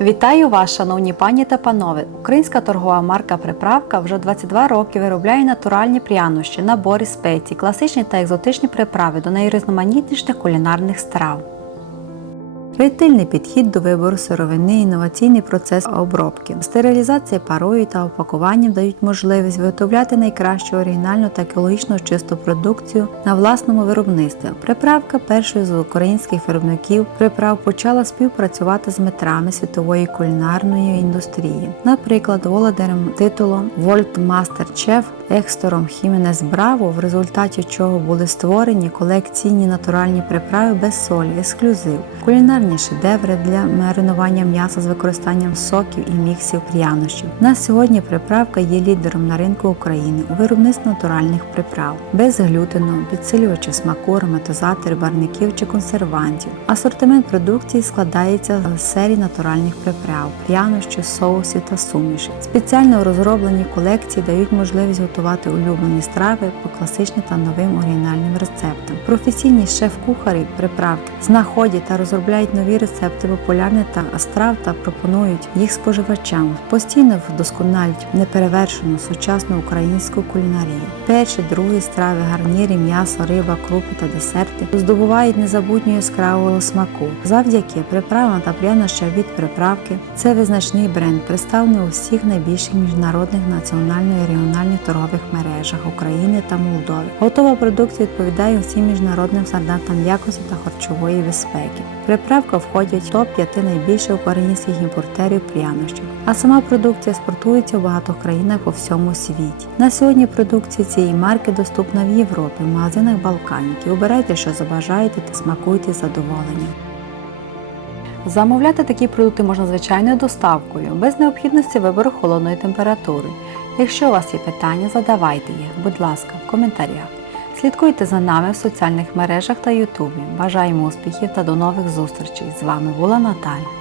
Вітаю вас, шановні пані та панове! Українська торгова марка Приправка вже 22 роки виробляє натуральні прянощі, набори спецій, класичні та екзотичні приправи до найрізноманітніших кулінарних страв. Ретельний підхід до вибору сировини, інноваційний процес обробки, стерилізація парою та опакуванням дають можливість виготовляти найкращу оригінальну та екологічно чисту продукцію на власному виробництві. Приправка першої з українських виробників. Приправ почала співпрацювати з метрами світової кулінарної індустрії, наприклад, володарем титулом World Master Chef Екстором Хіменес Браво, в результаті чого були створені колекційні натуральні приправи без солі, ексклюзив, кулінарні шедеври для маринування м'яса з використанням соків і міксів прянощів. На сьогодні приправка є лідером на ринку України у виробництві натуральних приправ, без глютену, підсилювачів смаку, ароматизаторів, барників чи консервантів. Асортимент продукції складається з серії натуральних приправ, прянощів, соусів та сумішів. Спеціально розроблені колекції дають можливість готувати улюблені страви по класичним та новим оригінальним рецептам. Професійні шеф-кухарі приправки знаходять та розробляють нові рецепти популярних та страв та пропонують їх споживачам. Постійно вдосконалюють неперевершену сучасну українську кулінарію. Перші, другі страви, гарніри, м'ясо, риба, крупи та десерти здобувають незабутню яскравого смаку. Завдяки приправам та прянощам від приправки це визначний бренд, представлений у всіх найбільших міжнародних національних і регіональних торгових мережах України та Молдови. Готова продукція відповідає всім міжнародним стандартам якості та харчової безпеки. Приправка входить в топ 5 найбільших українських імпортерів прянощів, а сама продукція експортується в багатьох країнах по всьому світі. На сьогодні продукція цієї марки доступна в Європі, в магазинах Балканіки. Обирайте, що забажаєте та смакуйте з задоволенням. Замовляти такі продукти можна звичайною доставкою, без необхідності вибору холодної температури. Якщо у вас є питання, задавайте їх, будь ласка, в коментарях. Слідкуйте за нами в соціальних мережах та Ютубі. Бажаємо успіхів та до нових зустрічей! З вами була Наталя.